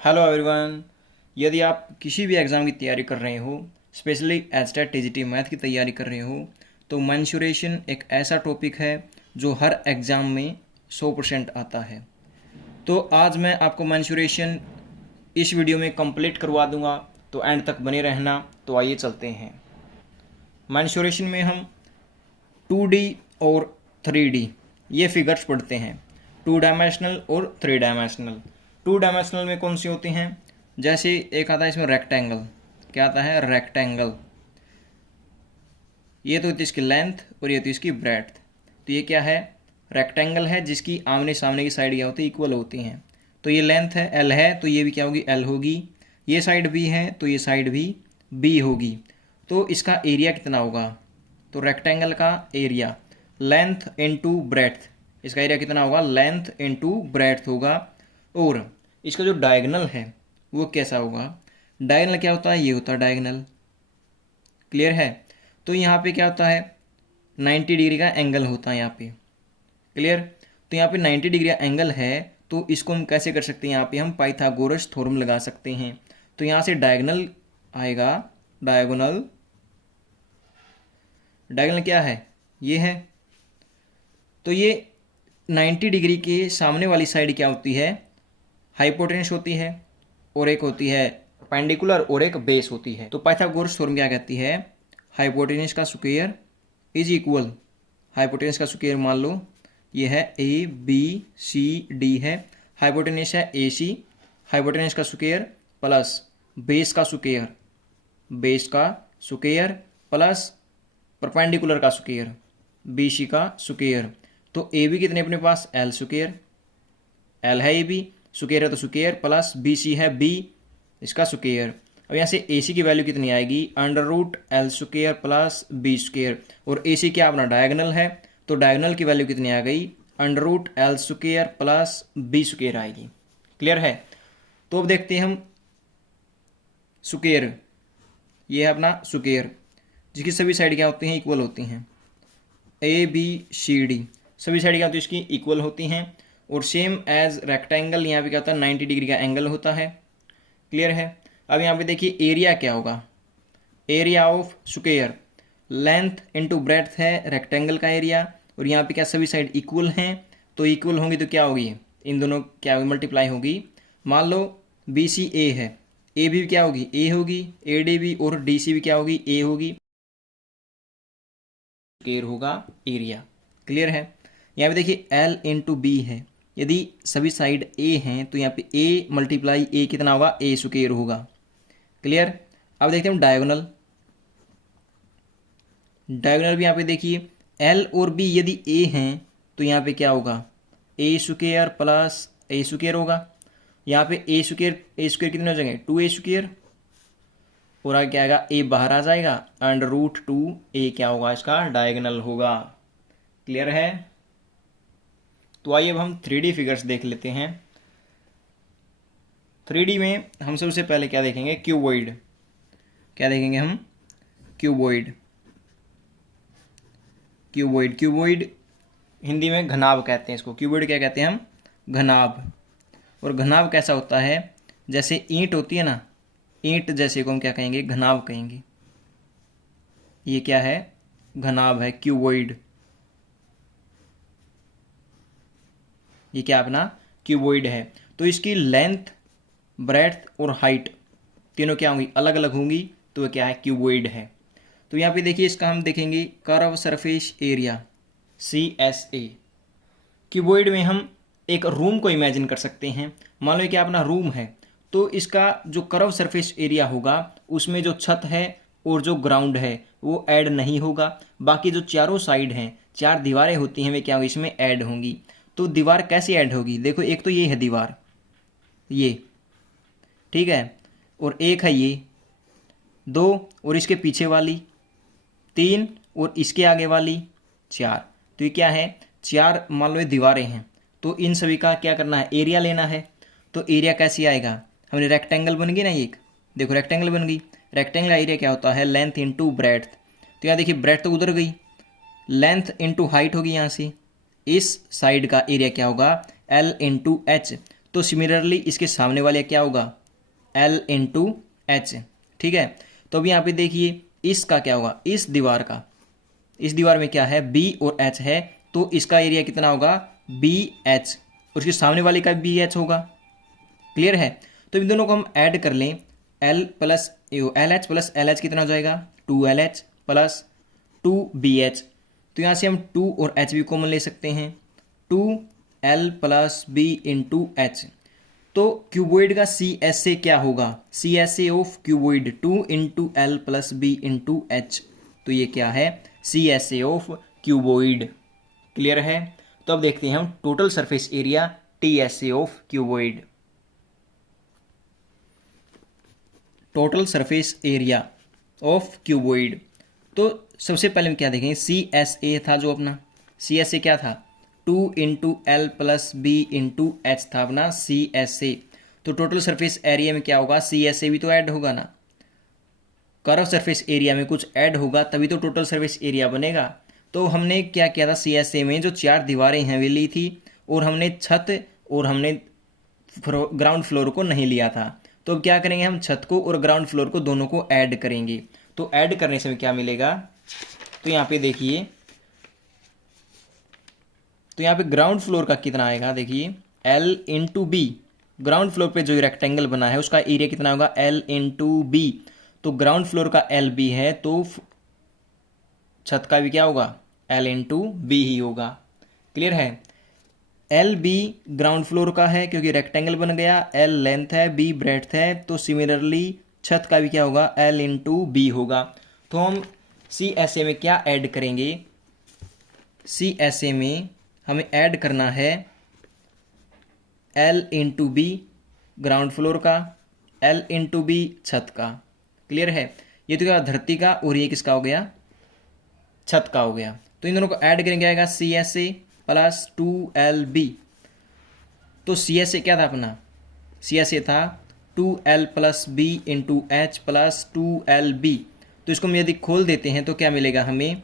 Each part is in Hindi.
Hello everyone. यदि आप किसी भी एग्ज़ाम की तैयारी कर रहे हो, स्पेशली एचटेट टीजीटी मैथ की तैयारी कर रहे हो, तो मेंसुरेशन एक ऐसा टॉपिक है जो हर एग्ज़ाम में 100% आता है। तो आज मैं आपको मेंसुरेशन इस वीडियो में कंप्लीट करवा दूंगा, तो एंड तक बने रहना। तो आइए चलते हैं। मेंसुरेशन में हम 2D और 3D ये फिगर्स पढ़ते हैं, 2 डायमेंशनल और 3 डायमेंशनल। 2 डायमेंशनल में कौन सी होती हैं? जैसे एक आता है इसमें रेक्टेंगल। क्या आता है? रेक्टेंगल। ये तो होती है इसकी लेंथ और ये होती है इसकी ब्रेड्थ। तो ये क्या है? रेक्टेंगल है जिसकी आमने सामने की साइड क्या होती है? इक्वल होती हैं। तो ये लेंथ है, एल है, तो ये भी क्या होगी? एल होगी। ये साइड बी है तो ये साइड भी बी होगी। तो इसका एरिया कितना होगा? तो रेक्टेंगल का एरिया लेंथ इनटू ब्रेड्थ, इसका एरिया कितना होगा? लेंथ इनटू ब्रेड्थ होगा। और इसका जो डायगोनल है वो कैसा होगा? डायगोनल क्या होता है? ये होता है डायगोनल। क्लियर है? तो यहाँ पे क्या होता है? 90 डिग्री का एंगल होता है यहाँ पे। क्लियर? तो यहाँ पे 90 डिग्री का एंगल है, तो इसको हम कैसे कर सकते हैं? यहाँ पे हम पाइथागोरस थ्योरम लगा सकते हैं। तो यहाँ से डायगोनल आएगा। डायगोनल, डायगोनल क्या है? ये है। तो ये 90 डिग्री के सामने वाली साइड क्या होती है? हाइपोटेन्यूस होती है, और एक होती है पेंडिकुलर, और एक बेस होती है। तो पाइथागोरस थ्योरम क्या कहती है? हाइपोटेन्यूस का स्क्वायर इज इक्वल, हाइपोटेन्यूस का स्क्वायर मान लो ये है ए बी सी डी है, हाइपोटेन्यूस है ए सी, हाइपोटेन्यूस का स्क्वायर प्लस बेस का स्क्वायर, बेस का स्क्वायर प्लस परपेंडिकुलर का स्क्वायर, बी सी का स्क्वायर। तो ए बी कितने अपने पास? एल स्क्वायर, एल है ए बी, स्क्वायर है तो स्क्वायर, प्लस बी सी है बी, इसका स्क्वायर। अब यहाँ से ए सी की वैल्यू कितनी आएगी? Under root L square plus B square. और ए सी क्या अपना डायगोनल है, तो डायगोनल की वैल्यू कितनी आ गई? Under root L square plus B square आएगी। क्लियर है? तो अब देखते हैं हम स्क्वायर। ये है अपना स्क्वायर जिसकी सभी साइड क्या होती हैं? इक्वल होती हैं। ए बी सी डी सभी साइड क्या होती है? इसकी इक्वल होती हैं। और सेम एज रेक्टेंगल यहाँ पे क्या होता है? 90 डिग्री का एंगल होता है। क्लियर है? अब यहाँ पे देखिए एरिया क्या होगा? Area of square length into breadth है रेक्टेंगल का एरिया, और यहाँ पे क्या सभी साइड इक्वल हैं, तो इक्वल होंगी तो क्या होगी? इन दोनों क्या होगी? मल्टीप्लाई होगी। मान लो बी सी ए है, ए भी क्या होगी? ए होगी, ए डी भी, और डी सी भी क्या होगी? ए होगी। स्क्वायर होगा एरिया। क्लियर है? यहाँ पे देखिए एल इंटू बी है, यदि सभी साइड ए हैं तो यहाँ पे ए मल्टीप्लाई ए कितना होगा? ए स्क्वायर होगा। क्लियर? अब देखते हैं हम डायगोनल। डायगोनल भी यहाँ पे देखिए एल और बी यदि ए हैं तो यहाँ पे क्या होगा? ए स्क्वायर प्लस ए स्क्वायर होगा। यहाँ पे ए स्क्वायर कितने हो जाएंगे? 2 ए स्क्वायर, और आगे क्या आएगा? ए बाहर आ जाएगा, अंडर रूट 2 ए क्या होगा? इसका डायगोनल होगा। क्लियर है? तो आइए अब हम 3D फिगर्स देख लेते हैं। 3D में हम सबसे पहले क्या देखेंगे? क्यूबॉइड। क्या देखेंगे हम? क्यूबॉइड। क्यूबॉइड, क्यूबॉइड हिंदी में घनाभ कहते हैं इसको। क्यूबॉइड क्या कहते हैं हम? घनाभ। और घनाभ कैसा होता है? जैसे ईंट होती है ना, ईंट जैसे को हम क्या कहेंगे? घनाभ कहेंगे। ये क्या है? घनाभ है, क्यूबॉइड। ये क्या अपना? क्यूबॉइड है। तो इसकी लेंथ, ब्रेड्थ और हाइट तीनों क्या होंगी? अलग अलग होंगी, तो क्या है? क्यूबॉइड है। तो यहाँ पे देखिए इसका हम देखेंगे curve surface area, CSA। Cuboid में हम एक रूम को इमेजिन कर सकते हैं। मान लो कि अपना रूम है, तो इसका जो कर्व सरफेस एरिया होगा उसमें जो छत है और जो ग्राउंड है वो ऐड नहीं होगा। बाकी जो चारों साइड हैं, 4 दीवारें होती हैं, वे क्या होंगी? इसमें ऐड होंगी। तो दीवार कैसे ऐड होगी? देखो एक तो ये है दीवार, ये ठीक है, और एक है ये 2, और इसके पीछे वाली 3, और इसके आगे वाली 4। तो ये क्या है? 4 मान लो ये दीवारें हैं, तो इन सभी का क्या करना है? एरिया लेना है। तो एरिया कैसे आएगा? हमने रेक्टेंगल बन गई ना एक, देखो रेक्टेंगल बन गई। रेक्टेंगल का एरिया क्या होता है? Length into breadth. तो यहाँ देखिए ब्रेड्थ तो उधर गई, लेंथ इंटू हाइट होगी। यहाँ से इस साइड का एरिया क्या होगा? L into H. तो सिमिलरली इसके सामने वाले क्या होगा, L इंटू एच। ठीक है, तो अब यहाँ पे देखिए इसका क्या होगा, इस दीवार में क्या है, B और H है, तो इसका एरिया कितना होगा, BH, और इसके सामने वाले का BH होगा। क्लियर है, तो इन दोनों को हम ऐड कर लें, L plus LH plus LH कितना हो जाएगा, 2LH प्लस 2BH। तो यहाँ से हम 2 और H भी कॉमन ले सकते हैं, 2L plus B into H। तो क्यूबॉइड का CS से क्या होगा, CSA of cuboid 2 into L plus B into H। तो ये क्या है, CSA ऑफ क्यूबॉइड। क्लियर है, तो अब देखते हैं हम total surface area TSA of cuboid. Total surface area of cuboid, तो सबसे पहले हम क्या देखेंगे, CSA था जो अपना, CSA क्या था, 2 into L plus B into H था अपना CSA। तो टोटल सरफेस एरिया में क्या होगा, CSA भी तो ऐड होगा ना, कर्व सरफेस एरिया में कुछ ऐड होगा तभी तो टोटल सरफेस एरिया बनेगा। तो हमने क्या किया था, CSA में जो 4 दीवारें हैं वे ली थी, और हमने छत और हमने ग्राउंड फ्लोर को नहीं लिया था। तो अब क्या करेंगे, हम छत को और ग्राउंड फ्लोर को दोनों को ऐड करेंगे। तो ऐड करने से क्या मिलेगा, तो यहाँ पे देखिए, तो यहाँ पे ग्राउंड फ्लोर का कितना आएगा, देखिए L into B, ground floor पे जो रेक्टेंगल बना है उसका एरिया कितना होगा, L इंटू बी। तो ग्राउंड फ्लोर का LB है, तो छत का भी क्या होगा, L इंटू बी ही होगा। क्लियर है, LB ग्राउंड फ्लोर का है क्योंकि रेक्टेंगल बन गया, L लेंथ है, B ब्रेड्थ है, तो सिमिलरली छत का भी क्या होगा, L इंटू बी होगा। तो हम CSA में क्या ऐड करेंगे, CSA में हमें ऐड करना है L into B ground floor का, L इंटू बी छत का। क्लियर है, ये तो क्या धरती का और ये किसका हो गया, छत का हो गया। तो इन दोनों को ऐड करेंगे, आएगा CSA प्लस 2LB। तो CSA क्या था अपना, CSA था 2L plus B into H plus 2LB। तो इसको हम यदि खोल देते हैं तो क्या मिलेगा हमें,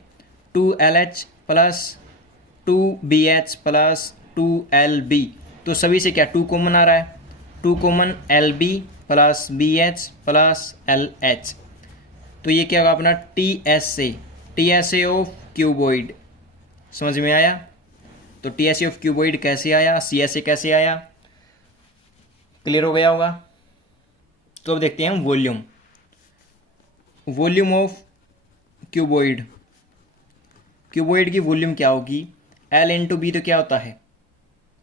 2LH plus 2BH plus 2LB। तो सभी से क्या 2 कॉमन आ रहा है, 2 common LB plus BH plus LH। तो ये क्या होगा अपना TSA ऑफ क्यूबॉइड। समझ में आया, तो TSA ऑफ क्यूबॉइड कैसे आया, CSA कैसे आया, क्लियर हो गया होगा। तो अब देखते हैं हम वॉल्यूम ऑफ क्यूबॉइड। क्यूबॉइड की वॉल्यूम क्या होगी, L इंटू बी, तो क्या होता है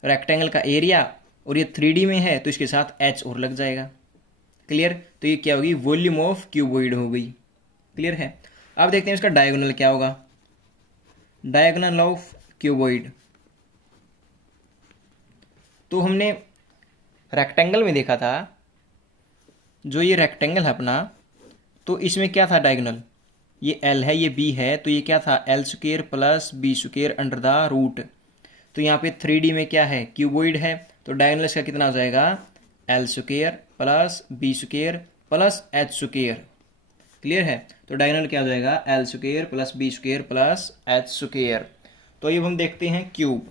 रेक्टेंगल का एरिया, और ये 3D में है तो इसके साथ H और लग जाएगा। क्लियर, तो ये क्या होगी, वॉल्यूम ऑफ क्यूबॉइड हो गई। क्लियर है, अब देखते हैं इसका डायगोनल क्या होगा, डायगोनल ऑफ क्यूबॉइड। तो हमने रेक्टेंगल में देखा था, जो ये रेक्टेंगल है अपना, तो इसमें क्या था डायगोनल, ये L है, ये B है, तो ये क्या था L square plus B square under the root. तो यहाँ पे 3D में क्या है, क्यूबॉइड है, तो डायगोनल इसका कितना हो जाएगा, L square plus B square plus H square. Clear है, तो डायगोनल क्या हो जाएगा, L square plus B square plus H square. तो ये हम देखते हैं क्यूब।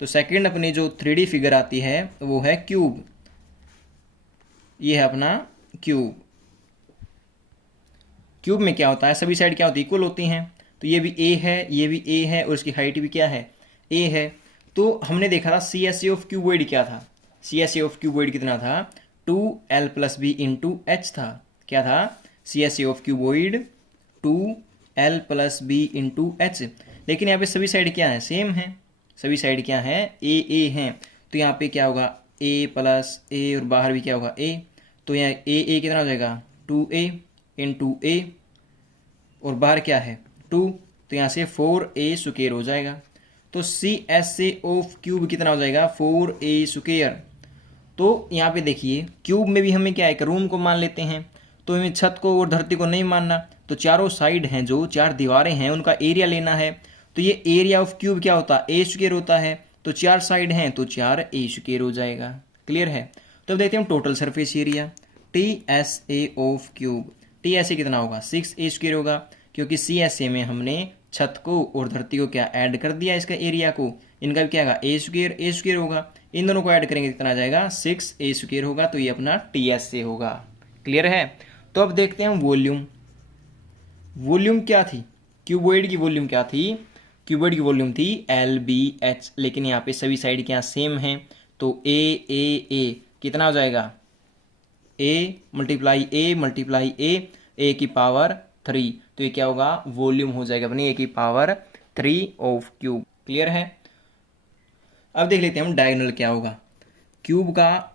तो सेकंड अपनी जो 3D फिगर आती है वो है क्यूब, ये है अपना क्यूब। क्यूब में क्या होता है, सभी साइड क्या होती है, इक्वल होती हैं। तो ये भी A है, ये भी A है, और इसकी हाइट भी क्या है, A है। तो हमने देखा था CSA ऑफ क्यूबॉइड क्या था, CSA ऑफ क्यूबॉइड कितना था, 2L plus B into H था। क्या था, CSA of cuboid 2L plus B into H। लेकिन यहाँ पे सभी साइड क्या है, सेम है, सभी साइड क्या है, A हैं। तो यहाँ पे क्या होगा, A प्लस A, और बाहर भी क्या होगा A। तो यहाँ A कितना हो जाएगा, 2A इंटू A, और बाहर क्या है 2, तो यहाँ से 4A स्क्वायर हो जाएगा। तो CSA ऑफ क्यूब कितना हो जाएगा, 4A स्क्वायर। तो यहाँ पे देखिए क्यूब में भी हमें क्या है, एक रूम को मान लेते हैं, तो हमें छत को और धरती को नहीं मानना। तो चारों साइड हैं, जो 4 दीवारें हैं उनका एरिया लेना है। तो ये एरिया ऑफ क्यूब क्या होता है, A स्क्वायर होता है। तो 4 साइड हैं तो 4A स्क्वायर हो जाएगा। क्लियर है, तो अब देखते हैं total surface area TSA of cube. TSA कितना होगा, 6A स्क्वायर होगा, क्योंकि CSA में हमने छत को और धरती को क्या ऐड कर दिया, इसका एरिया को। इनका भी क्या होगा, A स्क्वायर होगा, इन दोनों को ऐड करेंगे कितना आ जाएगा 6a² होगा, तो ये अपना TSA होगा। क्लियर है। तो अब देखते हैं हम वॉल्यूम। वॉल्यूम क्या थी, क्यूबॉइड की वॉल्यूम क्या थी, क्यूबॉइड की वॉल्यूम थी LBH, लेकिन यहाँ पे सभी साइड के यहाँ सेम हैं, तो A कितना हो जाएगा A मल्टीप्लाई A की पावर 3, तो ये क्या होगा वॉल्यूम हो जाएगा अपनी A की पावर 3 ऑफ क्यूब। क्लियर है। अब देख लेते हैं हम डायगोनल क्या होगा। क्यूब का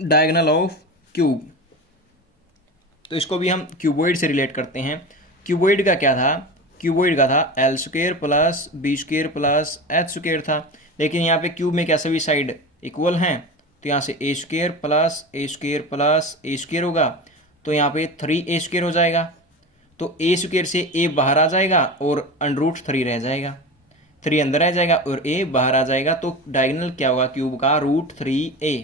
डायगोनल ऑफ क्यूब, तो इसको भी हम क्यूबॉइड से रिलेट करते हैं। क्यूबॉइड का क्या था, क्यूबॉइड का था L² plus B² plus H² था, लेकिन यहाँ पे क्यूब में क्या सभी साइड इक्वल हैं, तो यहाँ से A² plus A² plus A² होगा, तो यहाँ पे 3A² हो जाएगा, तो A² से A बाहर आ जाएगा और √3 रह जाएगा, 3 अंदर आ जाएगा और A बाहर आ जाएगा, तो डायगोनल क्या होगा क्यूब का √3a,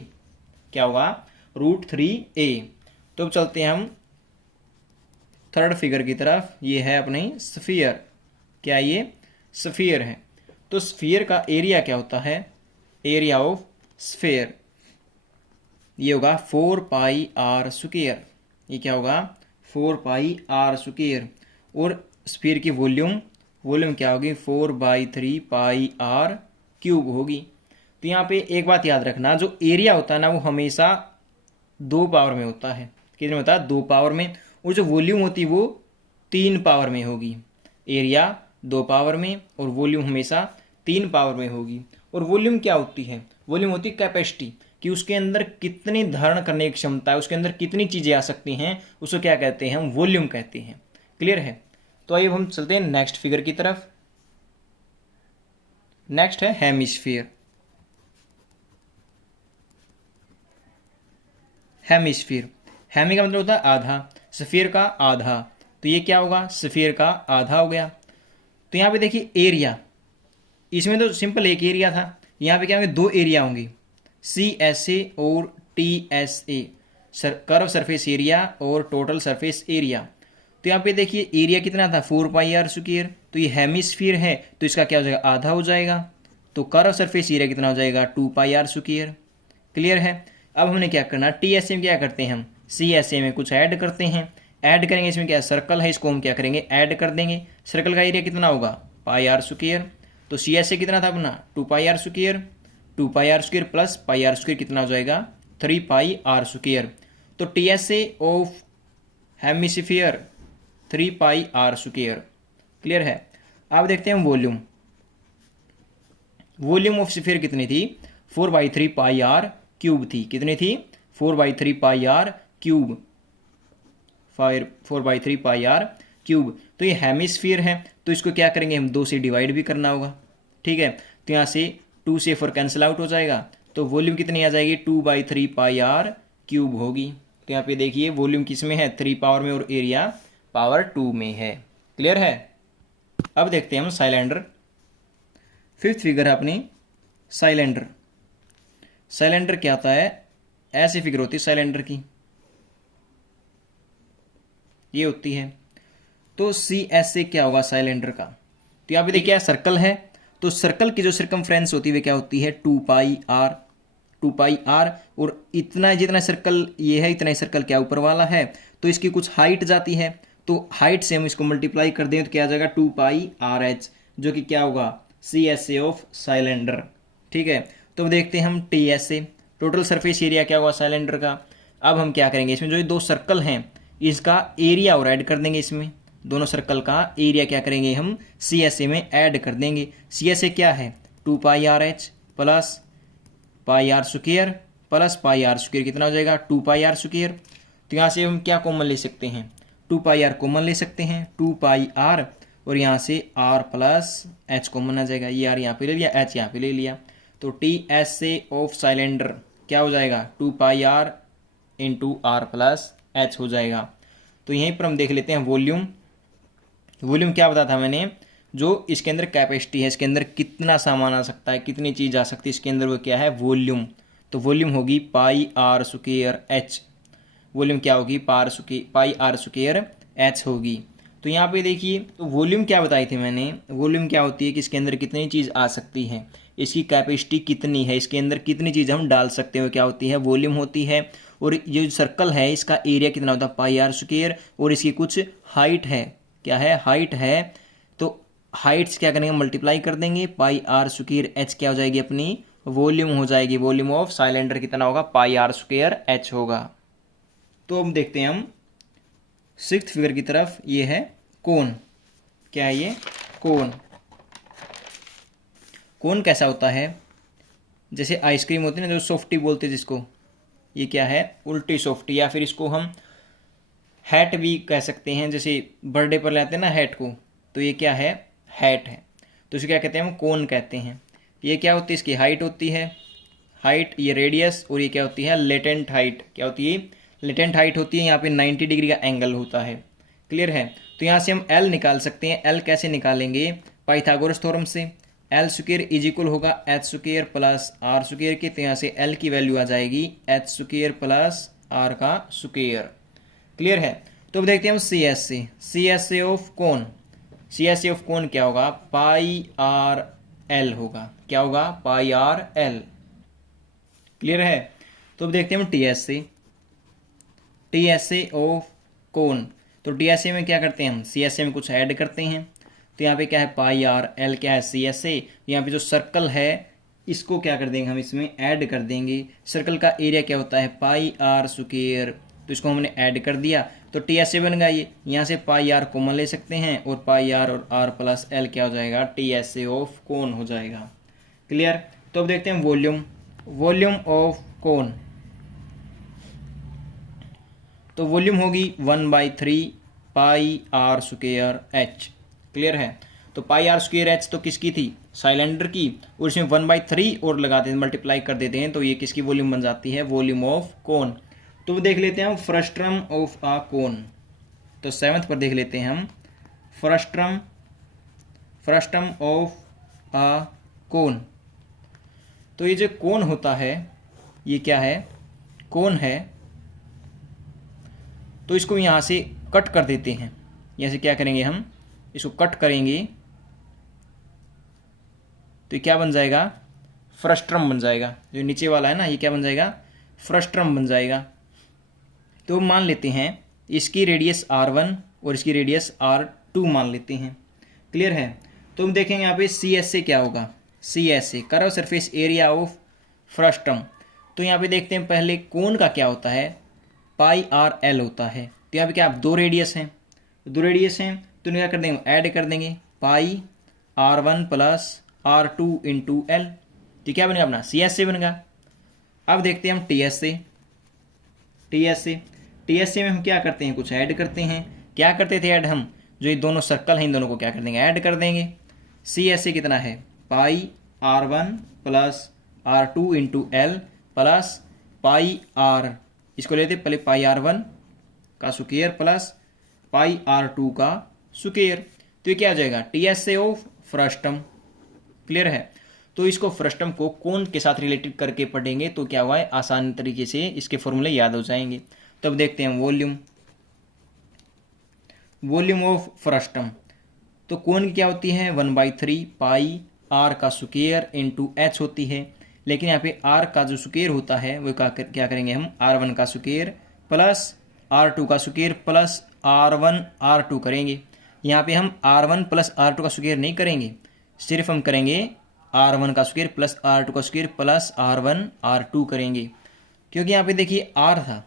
क्या होगा √3a। तो अब चलते हैं हम थर्ड फिगर की तरफ। ये है अपनी स्फीयर, क्या ये स्फीयर है। तो स्फीयर का एरिया क्या होता है, एरिया ऑफ स्फीयर ये होगा 4πr²। ये क्या होगा 4πr²। और स्फीयर की वॉल्यूम क्या होगी 4/3πr³ होगी। तो यहाँ पे एक बात याद रखना, जो एरिया होता है ना वो हमेशा 2 पावर में होता है। कितने में होता है 2 पावर में, और जो वॉल्यूम होती है वो 3 पावर में होगी। एरिया 2 पावर में और वॉल्यूम हमेशा 3 पावर में होगी। और वॉल्यूम क्या होती है, वॉल्यूम होती है कैपेसिटी, कि उसके अंदर कितनी धारण करने की क्षमता है, उसके अंदर कितनी चीज़ें आ सकती हैं, उसको क्या कहते हैं हम वॉल्यूम कहते हैं। क्लियर है। तो आइए हम चलते हैं नेक्स्ट फिगर की तरफ। नेक्स्ट है हेमिस्फीयर। हेमिस्फीयर, हेमी का मतलब होता है आधा, स्फीयर का आधा, तो ये क्या होगा स्फीयर का आधा हो गया। तो यहाँ पे देखिए एरिया, इसमें तो सिंपल एक एरिया था, यहाँ पे क्या होंगे 2 एरिया होंगे, CSA और TSA, कर्व सरफेस एरिया और टोटल सरफेस एरिया। तो यहाँ पे देखिए एरिया कितना था 4πr², तो ये हेमिस्फीयर है तो इसका क्या हो जाएगा आधा हो जाएगा, तो कर्व सरफेस एरिया कितना हो जाएगा 2πr²। क्लियर है। अब हमने क्या करना, TSA में क्या करते हैं हम CSA में कुछ ऐड करते हैं, ऐड करेंगे, इसमें क्या सर्कल है इसको हम क्या करेंगे ऐड कर देंगे। सर्कल का एरिया कितना होगा πr², तो CSA कितना था अपना 2πr², 2πr² प्लस πr² कितना हो जाएगा 3πr²। तो TSA of hemisphere 3πr²। Clear है। अब देखते हैं वॉल्यूम। वॉल्यूम ऑफ स्फीयर कितनी थी 4/3πr³ थी। कितनी थी 4/3πr³, 4/3πr³। तो ये हेमिस्फीयर है तो इसको क्या करेंगे हम 2 से डिवाइड भी करना होगा। ठीक है, तो यहाँ से 2 से 4 कैंसिल आउट हो जाएगा, तो वॉल्यूम कितनी आ जाएगी 2/3πr³ होगी। तो यहाँ पे देखिए वॉल्यूम किस में है 3 पावर में और एरिया पावर 2 में है। क्लियर है। अब देखते हैं हम साइलेंडर। फिफ्थ फिगर है अपनी साइलेंडर। साइलेंडर क्या होता है, ऐसी फिगर होती है साइलेंडर की, ये होती है। तो CSA क्या होगा साइलेंडर का, तो यहाँ पे देखिए सर्कल है, तो सर्कल की जो सर्कमफ्रेंस होती है क्या होती है 2πr, 2πr। और इतना जितना सर्कल ये है इतना ही सर्कल क्या ऊपर वाला है, तो इसकी कुछ हाइट जाती है, तो हाइट से हम इसको मल्टीप्लाई कर दें तो क्या आ जाएगा 2πrh, जो कि क्या होगा CSA ऑफ साइलेंडर। ठीक है, तो अब देखते हैं हम TSA, टोटल सरफेस एरिया क्या होगा साइलेंडर का। अब हम क्या करेंगे, इसमें जो ये 2 सर्कल हैं इसका एरिया और ऐड कर देंगे, इसमें दोनों सर्कल का एरिया क्या करेंगे हम CSA में ऐड कर देंगे। CSA क्या है 2πrh plus πr² plus πr² कितना हो जाएगा 2πr²। तो यहाँ से हम क्या कॉमन ले सकते हैं 2πr कॉमन ले सकते हैं, 2πr और यहाँ से r प्लस h कॉमन आ जाएगा, ये r यहाँ पे ले लिया h यहाँ पे ले लिया, तो TSA ऑफ साइलेंडर क्या हो जाएगा 2πr into r plus h हो जाएगा। तो यहीं पर हम देख लेते हैं वॉल्यूम। वॉल्यूम क्या बताया था मैंने, जो इसके अंदर कैपेसिटी है, इसके अंदर कितना सामान आ सकता है, कितनी चीज़ आ सकती है इसके अंदर, वो क्या है वॉल्यूम। तो वॉल्यूम होगी πr²h, वॉल्यूम क्या होगी πr² होगी। तो यहाँ पे देखिए, तो वॉल्यूम क्या बताई थी मैंने, वॉल्यूम क्या होती है कि इसके अंदर कितनी चीज़ आ सकती है, इसकी कैपेसिटी कितनी है, इसके अंदर कितनी चीज़ हम डाल सकते हो, क्या होती है, वॉल्यूम होती है। और ये जो सर्कल है इसका एरिया कितना होता है, पाई आर स्क्वायर, और इसकी कुछ हाइट है, क्या है, हाइट है। तो हाइट्स क्या करेंगे, मल्टीप्लाई कर देंगे, पाई आर स्क्वायर एच क्या हो जाएगी अपनी वॉल्यूम हो जाएगी। वॉल्यूम ऑफ सिलेंडर कितना होगा, पाई आर स्क्वायर एच होगा। तो अब देखते हैं हम सिक्स्थ फिगर की तरफ। ये है कोन, क्या है ये, कोन। कोन कैसा होता है, जैसे आइसक्रीम होती है ना जो सॉफ्टी बोलते हैं जिसको, ये क्या है, उल्टी सॉफ्टी। या फिर इसको हम हैट भी कह सकते हैं, जैसे बर्थडे पर लाते हैं ना हैट को, तो ये क्या है, हैट है। तो इसे क्या कहते हैं, हम कोन कहते हैं। ये क्या होती है, इसकी हाइट होती है, हाइट, ये रेडियस, और ये क्या होती है, लेटेंट हाइट, क्या होती है, लेटेंट हाइट होती है। यहाँ पे 90 डिग्री का एंगल होता है, क्लियर है। तो यहाँ से हम एल निकाल सकते हैं। एल कैसे निकालेंगे, पाइथागोरस थ्योरम से। एल स्क्वायर इज इक्वल होगा H square plus R square के, तो यहाँ से एल की वैल्यू आ जाएगी एच स्क्वायर प्लस आर का स्क्वायर, क्लियर है। तो अब देखते हैं हम सी एस से। सी एस से ऑफ कोन, सी एस से ऑफ कोन क्या होगा, पाई आर एल होगा, क्या होगा, पाई आर एल, क्लियर है। तो अब देखते हैं हम टी एस से। टी एस से ऑफ कोन, तो टी एस ए में क्या करते हैं हम, सी एस ए में कुछ ऐड करते हैं। तो यहाँ पे क्या है, पाई आर एल, क्या है, सी एस ए। यहाँ पे जो सर्कल है इसको क्या कर देंगे हम, इसमें ऐड कर देंगे। सर्कल का एरिया क्या होता है, पाई आर स्क्वायर, तो इसको हमने ऐड कर दिया, तो टी एस ए बन गया ये। यहाँ से पाई आर कॉमन ले सकते हैं, और पाई आर और आर प्लस एल क्या हो जाएगा, T S A of cone हो जाएगा, क्लियर। तो अब देखते हैं वॉल्यूम, वॉल्यूम ऑफ कोन। तो वॉल्यूम होगी 1/3 पाई आर स्क्वायर एच, क्लियर है। तो पाई आर स्क्वायर एच तो किसकी थी, सिलेंडर की, और इसमें 1/3 और लगाते हैं, मल्टीप्लाई कर देते हैं, तो ये किसकी वॉल्यूम बन जाती है, वॉल्यूम ऑफ कोन। तो देख लेते हैं हम फ्रस्ट्रम ऑफ आ कोन। तो 7th पर देख लेते हैं हम फ्रस्ट्रम, फ्रस्ट्रम ऑफ आ कोन। तो ये जो कोन होता है ये क्या है, कोन है। तो इसको यहाँ से कट कर देते हैं, यहाँ से क्या करेंगे हम, इसको कट करेंगे, तो ये क्या बन जाएगा, फ्रस्ट्रम बन जाएगा। जो नीचे वाला है ना ये क्या बन जाएगा, फ्रस्ट्रम बन जाएगा। तो मान लेते हैं इसकी रेडियस R1 और इसकी रेडियस R2 मान लेते हैं, क्लियर है। तो हम देखेंगे यहाँ पे सी एस से क्या होगा, सी एस से curve surface area of frustum. तो यहाँ पे देखते हैं पहले कोन का क्या होता है, पाई आर एल होता है। तो यहाँ पे क्या, दो रेडियस हैं, दो रेडियस हैं, तो क्या कर देंगे, ऐड कर देंगे, पाई R1 plus R2 into L, तो क्या बनेगा अपना सी एस से बनेगा। अब देखते हैं हम टी एस से। टी एस से, टी एस से में हम क्या करते हैं, कुछ ऐड करते हैं। क्या करते थे ऐड हम, जो ये दोनों सर्कल हैं इन दोनों को क्या कर देंगे, ऐड कर देंगे। सी एस से कितना है, pi R1 plus R2 into L plus pi R, इसको लेते पहले पाई R1 का स्क्वायर प्लस पाई R2 का स्क्वायर। तो ये क्या आ जाएगा, टी एस से ऑफ फ्रस्टम, क्लियर है। तो इसको फ्रस्टम को कोन के साथ रिलेटेड करके पढ़ेंगे तो क्या हुआ है, आसान तरीके से इसके फॉर्मूले याद हो जाएंगे। तब देखते हैं वॉल्यूम, वॉल्यूम ऑफ फ्रस्टम। तो कोन की क्या होती है, 1/3 पाई आर का स्क्वायर इंटू एच होती है। लेकिन यहाँ पे आर का जो स्क्वायर होता है वो क्या करेंगे हम, R1 का स्क्वायर प्लस R2 का स्क्वायर प्लस R1 R2 करेंगे। यहाँ पे हम R1 प्लस R2 का स्क्वायर नहीं करेंगे, सिर्फ हम करेंगे R1 का स्क्वायर प्लस R2 का स्क्वायर प्लस R1 R2 करेंगे। क्योंकि यहाँ पे देखिए R था,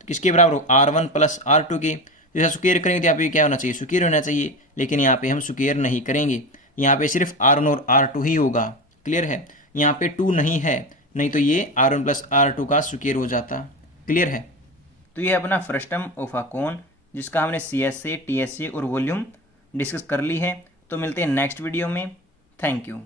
तो किसके बराबर हो, R1 प्लस R2 के। जैसा स्क्वायर करेंगे तो यहाँ पे क्या होना चाहिए, स्क्वायर होना चाहिए। लेकिन यहाँ पे हम स्क्वायर नहीं करेंगे, यहाँ पे सिर्फ R1 और R2 ही होगा, क्लियर है। यहाँ पे 2 नहीं है, नहीं तो ये R1 प्लस R2 का स्क्वायर हो जाता, क्लियर है। तो ये अपना फ्रस्टम ऑफ अ कोन जिसका हमने सी एस से, टी एस से और वॉल्यूम डिस्कस कर ली है। तो मिलते हैं नेक्स्ट वीडियो में, थैंक यू।